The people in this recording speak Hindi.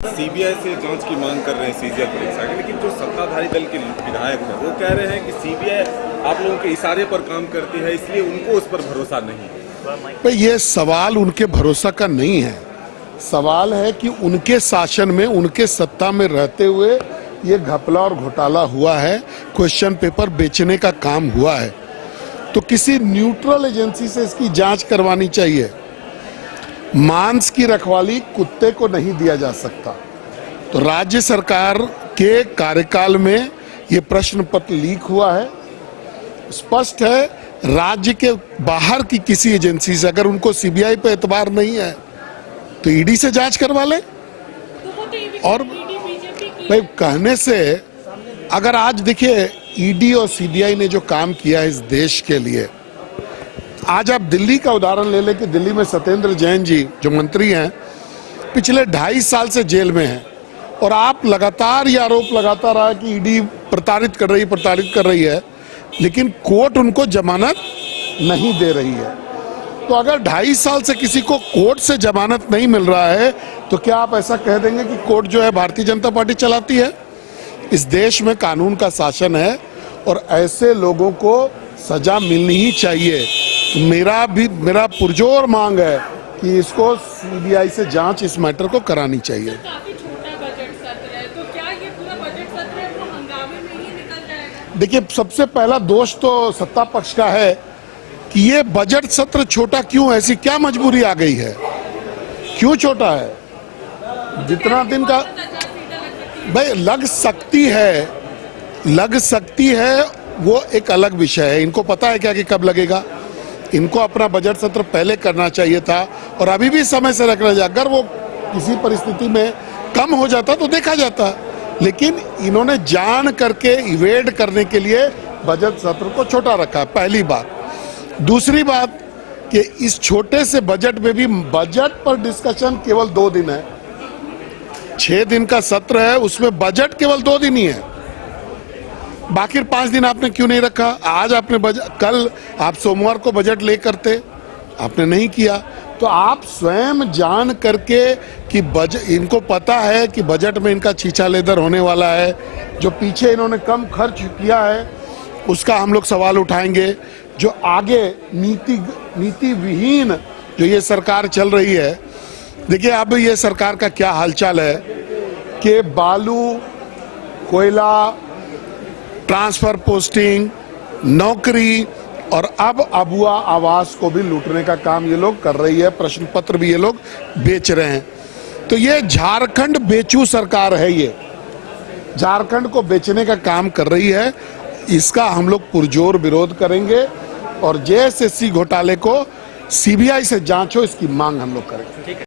सीबीआई से जांच की मांग कर रहे हैं सीजीएल परीक्षा की, लेकिन जो सत्ताधारी दल के विधायक हैं वो कह रहे हैं कि सीबीआई आप लोगों के इशारे पर काम करती है, इसलिए उनको उस पर भरोसा नहीं है। तो ये सवाल उनके भरोसा का नहीं है, सवाल है कि उनके शासन में, उनके सत्ता में रहते हुए ये घपला और घोटाला हुआ है, क्वेश्चन पेपर बेचने का काम हुआ है, तो किसी न्यूट्रल एजेंसी से इसकी जांच करवानी चाहिए। मांस की रखवाली कुत्ते को नहीं दिया जा सकता। तो राज्य सरकार के कार्यकाल में ये प्रश्न पत्र लीक हुआ है। स्पष्ट है, राज्य के बाहर की किसी एजेंसी से, अगर उनको सीबीआई पे एतबार नहीं है तो ईडी से जांच करवा ले। और भाई कहने से, अगर आज देखिए ईडी और सीबीआई ने जो काम किया है इस देश के लिए, आज आप दिल्ली का उदाहरण ले लें कि दिल्ली में सत्येंद्र जैन जी जो मंत्री हैं पिछले 2.5 साल से जेल में हैं, और आप लगातार ये आरोप लगाता रहा कि ईडी प्रताड़ित कर रही है, लेकिन कोर्ट उनको जमानत नहीं दे रही है। तो अगर 2.5 साल से किसी को कोर्ट से जमानत नहीं मिल रहा है तो क्या आप ऐसा कह देंगे कि कोर्ट जो है भारतीय जनता पार्टी चलाती है? इस देश में कानून का शासन है और ऐसे लोगों को सजा मिलनी ही चाहिए। मेरा पुरजोर मांग है कि इसको सीबीआई से जांच इस मैटर को करानी चाहिए। काफी छोटा बजट सत्र है, तो क्या ये पूरा बजट सत्र है वो हंगामे में ही निकल जाएगा? देखिए, सबसे पहला दोष तो सत्ता पक्ष का है कि ये बजट सत्र छोटा क्यों, ऐसी क्या मजबूरी आ गई है, क्यों छोटा है? जितना दिन का भाई लग सकती है वो एक अलग विषय है। इनको पता है क्या कि कब लगेगा? इनको अपना बजट सत्र पहले करना चाहिए था और अभी भी समय से रखना चाहिए। अगर वो किसी परिस्थिति में कम हो जाता तो देखा जाता, लेकिन इन्होंने जान करके इवेड करने के लिए बजट सत्र को छोटा रखा, पहली बात। दूसरी बात कि इस छोटे से बजट में भी बजट पर डिस्कशन केवल 2 दिन है। 6 दिन का सत्र है, उसमें बजट केवल 2 दिन ही है। बाकी 5 दिन आपने क्यों नहीं रखा? आज आपने कल आप सोमवार को बजट ले करते, आपने नहीं किया। तो आप स्वयं जान करके कि इनको पता है कि बजट में इनका छीछा लेदर होने वाला है, जो पीछे इन्होंने कम खर्च किया है उसका हम लोग सवाल उठाएंगे। जो आगे नीति विहीन जो ये सरकार चल रही है, देखिए अब ये सरकार का क्या हालचाल है कि बालू, कोयला, ट्रांसफर पोस्टिंग, नौकरी और अब अबुआ आवास को भी लूटने का काम ये लोग कर रही है। प्रश्न पत्र भी ये लोग बेच रहे हैं। तो ये झारखंड बेचू सरकार है, ये झारखंड को बेचने का काम कर रही है। इसका हम लोग पुरजोर विरोध करेंगे और जेएसएससी घोटाले को सीबीआई से जांच हो, इसकी मांग हम लोग करेंगे।